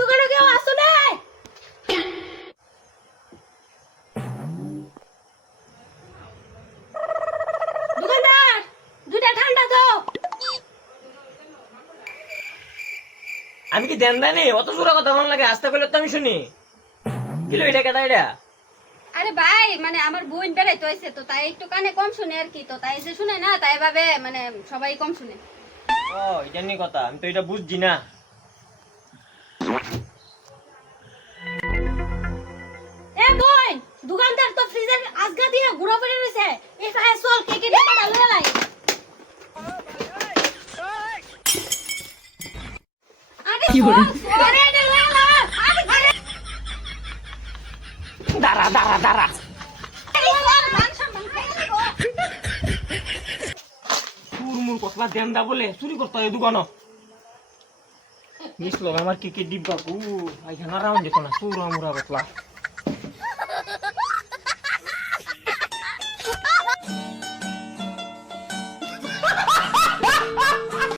দোকানে কেউ আসো না? দোকানদার, দুইটা ঠান্ডা দাও। আমি কি দেন জানি অত জোরে কথা মন লাগে আস্তে কইলে তো আমি শুনি কিলো এটা কেটা এটা আরে ভাই মানে আমার বোন বেড়াইতে হইছে তো তাই একটু কানে কম শুনে আর কি, তো তাই যে শুনে না তাই ভাবে মানে সবাই কম শুনে। ও এটা নিয়ে কথা আমি তো এটা বুঝছি না। এ বোন, দোকানদার তো ফ্রিজের আজগা দিয়ে গুঁড়ো পড়ে রইছে, এই ফায় চল কেকে ডিব্বাটা লয়ে লাই। আরে চল আরে এটা লয়ে লা। আরে দাঁড়া দাঁড়া দাঁড়া আরে চল মান সম্মান খাই দিব। মুর কতলা দেন দা বলে চুরি করতে হয় দোকানো মিসলো আমার কি ডিব্বা আই খানা রাউন্ড দেখো না পুরো মুরা বতলা।